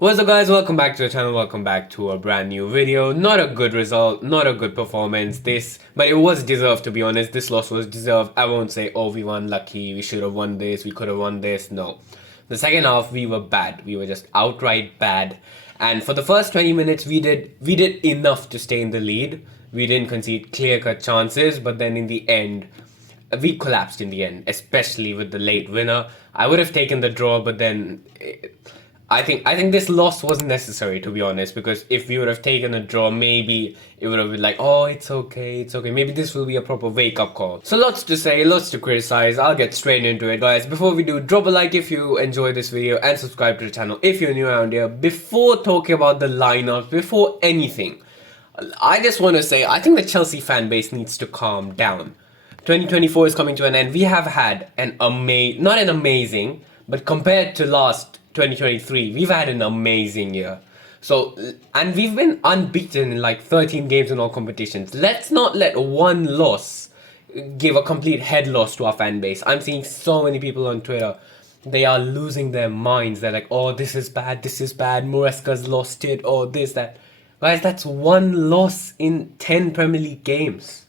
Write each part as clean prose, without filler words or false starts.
What's up guys, welcome back to the channel, welcome back to a brand new video. Not a good result, not a good performance, but it was deserved, to be honest. This loss was deserved. I won't say, oh, we won lucky, we should have won this, we could have won this. No. The second half, we were bad. We were just outright bad. And for the first 20 minutes, we did enough to stay in the lead. We didn't concede clear-cut chances, but then in the end, we collapsed in the end, especially with the late winner. I would have taken the draw, but then I think this loss wasn't necessary, to be honest, because if we would have taken a draw, maybe it would have been like, oh, it's okay. Maybe this will be a proper wake-up call. So lots to say, lots to criticize. I'll get straight into it, guys. Before we do, drop a like if you enjoyed this video and subscribe to the channel if you're new around here. Before talking about the lineups, before anything, I just want to say, I think the Chelsea fan base needs to calm down. 2024 is coming to an end. We have had not an amazing, but compared to last 2023, we've had an amazing year. So, and we've been unbeaten in like 13 games in all competitions. Let's not let one loss give a complete head loss to our fan base. I'm seeing so many people on Twitter, they are losing their minds. They're like, oh, this is bad, Maresca's lost it, oh, this, that. Guys, that's one loss in 10 Premier League games.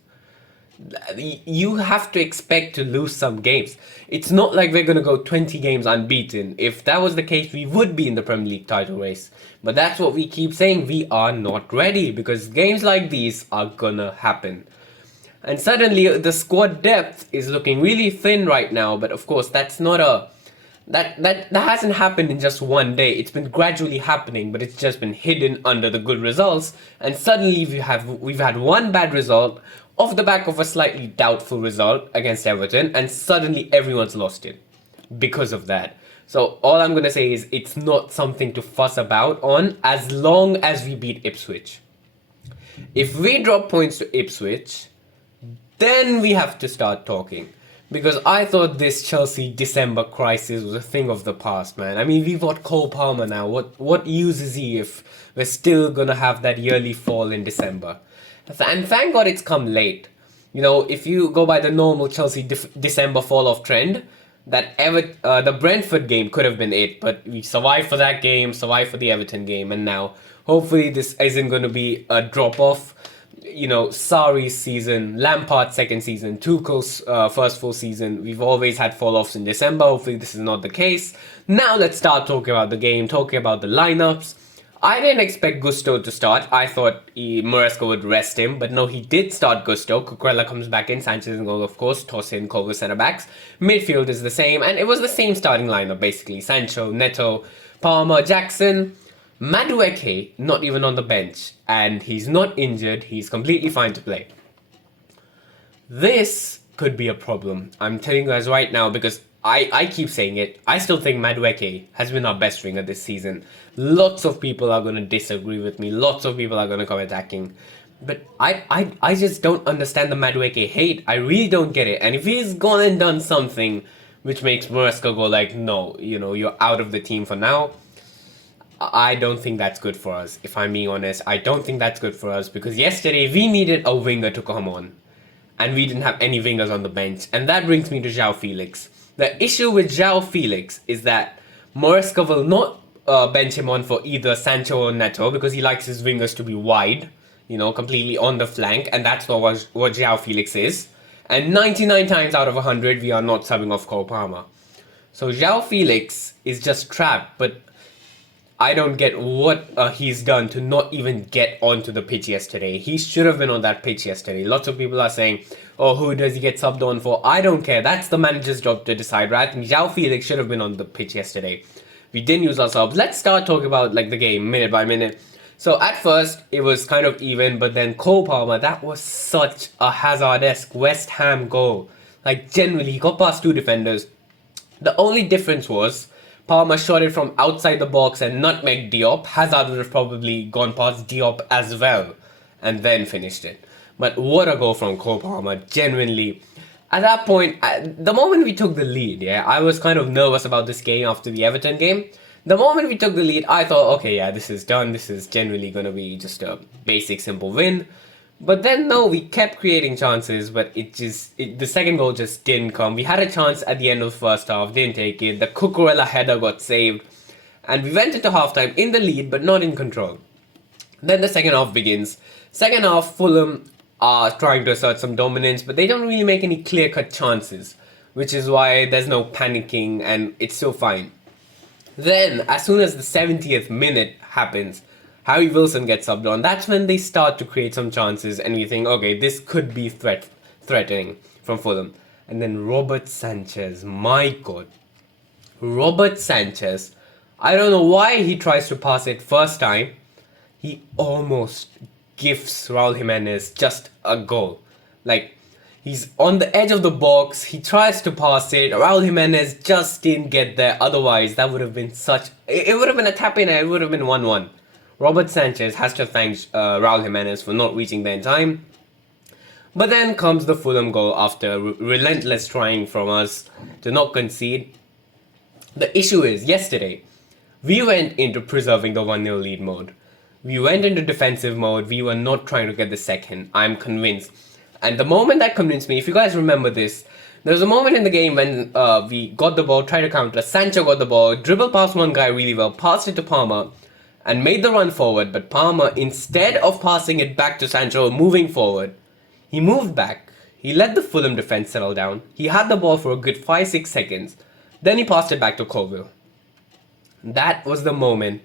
You have to expect to lose some games. It's not like we're going to go 20 games unbeaten. If that was the case, we would be in the Premier League title race. But that's what we keep saying. We are not ready because games like these are going to happen. And suddenly the squad depth is looking really thin right now. But of course, that's not that hasn't happened in just one day. It's been gradually happening, but it's just been hidden under the good results. And suddenly we've had one bad result off the back of a slightly doubtful result against Everton, and suddenly everyone's lost it because of that. So all I'm going to say is it's not something to fuss about on as long as we beat Ipswich. If we drop points to Ipswich, then we have to start talking. Because I thought this Chelsea December crisis was a thing of the past, man. I mean, we've got Cole Palmer now. What use is he if we're still going to have that yearly fall in December? And thank God it's come late. You know, if you go by the normal Chelsea December fall-off trend, the Brentford game could have been it, but we survived for that game, survived for the Everton game, and now hopefully this isn't going to be a drop-off. You know, Sarri's season, Lampard's second season, Tuchel's first full season. We've always had fall-offs in December. Hopefully this is not the case. Now let's start talking about the game, talking about the lineups. I didn't expect Gusto to start. I thought Maresca would rest him, but no, he did start Gusto. Cucurella comes back in, Sanchez in goal, of course, toss in Colville centre-backs. Midfield is the same, and it was the same starting lineup, basically. Sancho, Neto, Palmer, Jackson, Madueke, not even on the bench, and he's not injured, he's completely fine to play. This could be a problem, I'm telling you guys right now, because I keep saying it. I still think Madueke has been our best winger this season. Lots of people are going to disagree with me. Lots of people are going to come attacking. But I just don't understand the Madueke hate. I really don't get it. And if he's gone and done something which makes Maresca go like, no, you know, you're out of the team for now, I don't think that's good for us. If I'm being honest, I don't think that's good for us. Because yesterday we needed a winger to come on. And we didn't have any wingers on the bench. And that brings me to João Felix. The issue with João Felix is that Maresca will not bench him on for either Sancho or Neto because he likes his wingers to be wide, you know, completely on the flank, and that's not what João Felix is. And 99 times out of 100, we are not subbing off Cole Palmer. So João Felix is just trapped, but I don't get what he's done to not even get onto the pitch yesterday. He should have been on that pitch yesterday. Lots of people are saying, oh, who does he get subbed on for? I don't care. That's the manager's job to decide, right? And João Felix should have been on the pitch yesterday. We didn't use our subs. Let's start talking about like the game minute by minute. So at first, it was kind of even, but then Cole Palmer, that was such a Hazard-esque West Ham goal. Like, generally, he got past two defenders. The only difference was Palmer shot it from outside the box and nutmegged Diop. Hazard would have probably gone past Diop as well and then finished it. But what a goal from Cole Palmer, genuinely. At that point, the moment we took the lead, yeah, I was kind of nervous about this game after the Everton game. The moment we took the lead, I thought, okay, yeah, this is done. This is generally going to be just a basic, simple win. But then, no, we kept creating chances, but the second goal just didn't come. We had a chance at the end of the first half, didn't take it. The Cucurella header got saved. And we went into halftime in the lead, but not in control. Then the second half begins. Second half, Fulham are trying to assert some dominance, but they don't really make any clear-cut chances, which is why there's no panicking and it's still fine. Then, as soon as the 70th minute happens, Harry Wilson gets subbed on. That's when they start to create some chances, and we think, okay, this could be threatening from Fulham. And then Robert Sanchez, my God. Robert Sanchez, I don't know why he tries to pass it first time. He almost gives Raul Jimenez just a goal. Like, he's on the edge of the box, he tries to pass it, Raul Jimenez just didn't get there, otherwise that would have been it would have been a tap-in and it would have been 1-1. Robert Sanchez has to thank Raul Jimenez for not reaching there in time. But then comes the Fulham goal after relentless trying from us to not concede. The issue is, yesterday, we went into preserving the 1-0 lead mode. We went into defensive mode, we were not trying to get the second, I'm convinced. And the moment that convinced me, if you guys remember this, there was a moment in the game when we got the ball, tried to counter, Sancho got the ball, dribbled past one guy really well, passed it to Palmer, and made the run forward, but Palmer, instead of passing it back to Sancho, moving forward, he moved back, he let the Fulham defense settle down, he had the ball for a good 5-6 seconds, then he passed it back to Colville. That was the moment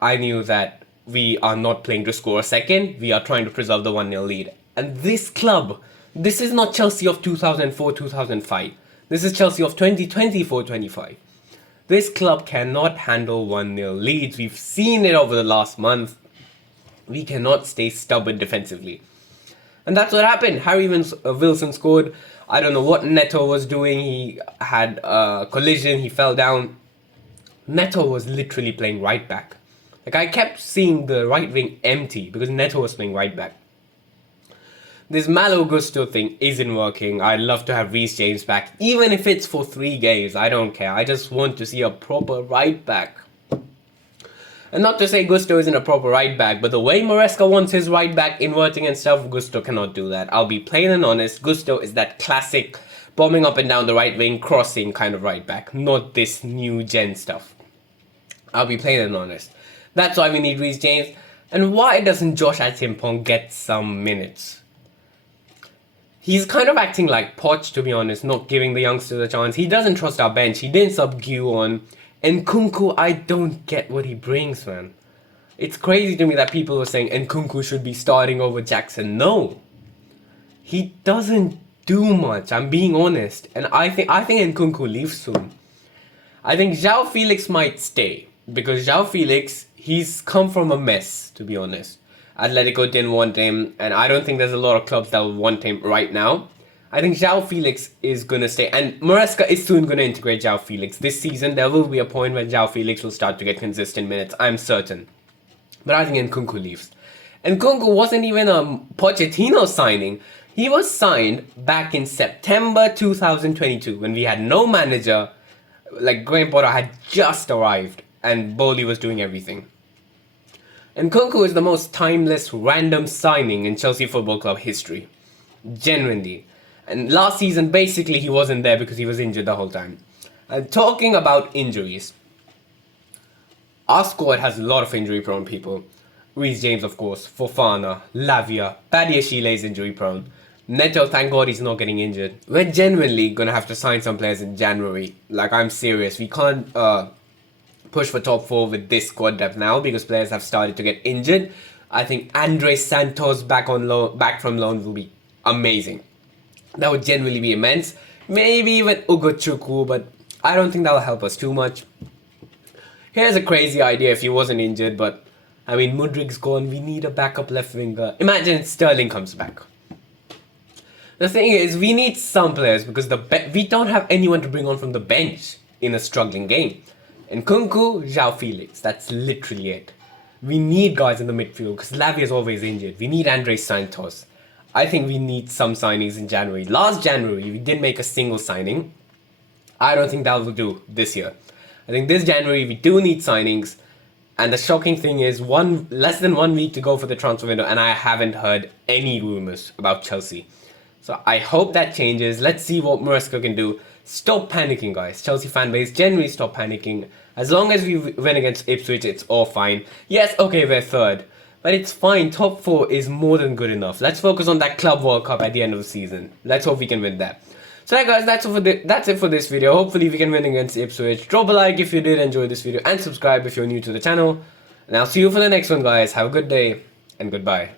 I knew that we are not playing to score a second, we are trying to preserve the 1-0 lead. And this club, this is not Chelsea of 2004-2005, this is Chelsea of 2024-25. This club cannot handle 1-0 leads. We've seen it over the last month. We cannot stay stubborn defensively. And that's what happened. Harry Wilson scored. I don't know what Neto was doing. He had a collision. He fell down. Neto was literally playing right back. Like, I kept seeing the right wing empty because Neto was playing right back. This Malo Gusto thing isn't working. I'd love to have Reece James back. Even if it's for 3 games, I don't care. I just want to see a proper right back. And not to say Gusto isn't a proper right back, but the way Maresca wants his right back inverting and stuff, Gusto cannot do that. I'll be plain and honest, Gusto is that classic bombing up and down the right wing, crossing kind of right back. Not this new gen stuff. I'll be plain and honest. That's why we need Reece James. And why doesn't Josh Achimpong get some minutes? He's kind of acting like Poch, to be honest, not giving the youngsters a chance. He doesn't trust our bench. He didn't sub on. And Nkunku, I don't get what he brings, man. It's crazy to me that people were saying Nkunku should be starting over Jackson. No. He doesn't do much, I'm being honest. And I think Nkunku leaves soon. I think João Felix might stay. Because João Felix, he's come from a mess, to be honest. Atletico didn't want him, and I don't think there's a lot of clubs that will want him right now. I think João Felix is going to stay, and Maresca is soon going to integrate João Felix. This season, there will be a point when João Felix will start to get consistent minutes, I'm certain. But I think Nkunku leaves. Nkunku wasn't even a Pochettino signing. He was signed back in September 2022, when we had no manager, like Graham Potter had just arrived, and Bowley was doing everything. Nkunku is the most timeless, random signing in Chelsea Football Club history. Genuinely. And last season, basically, he wasn't there because he was injured the whole time. And talking about injuries, our squad has a lot of injury-prone people. Reece James, of course, Fofana, Lavia, Paddy Ashile is injury-prone. Neto, thank God he's not getting injured. We're genuinely going to have to sign some players in January. Like, I'm serious. We can't push for top 4 with this squad depth now because players have started to get injured. I think Andres Santos back from loan will be amazing. That would genuinely be immense. Maybe even Ugochukwu, but I don't think that will help us too much. Here's a crazy idea if he wasn't injured, but I mean, Mudrik's gone. We need a backup left winger. Imagine Sterling comes back. The thing is, we need some players because we don't have anyone to bring on from the bench in a struggling game. Nkunku, João Felix, that's literally it. We need guys in the midfield because Lavia is always injured. We need Andres Santos. I think we need some signings in January. Last January, we didn't make a single signing. I don't think that will do this year. I think this January, we do need signings. And the shocking thing is, less than 1 week to go for the transfer window, and I haven't heard any rumours about Chelsea. So I hope that changes. Let's see what Maresca can do. stop panicking, guys. Chelsea fan base, generally stop panicking. As long as we win against Ipswich, it's all fine. Yes, okay, we're third. But it's fine. Top 4 is more than good enough. Let's focus on that Club World Cup at the end of the season. Let's hope we can win that. So yeah, guys, that's it for this video. Hopefully we can win against Ipswich. Drop a like if you did enjoy this video and subscribe if you're new to the channel. And I'll see you for the next one, guys. Have a good day and goodbye.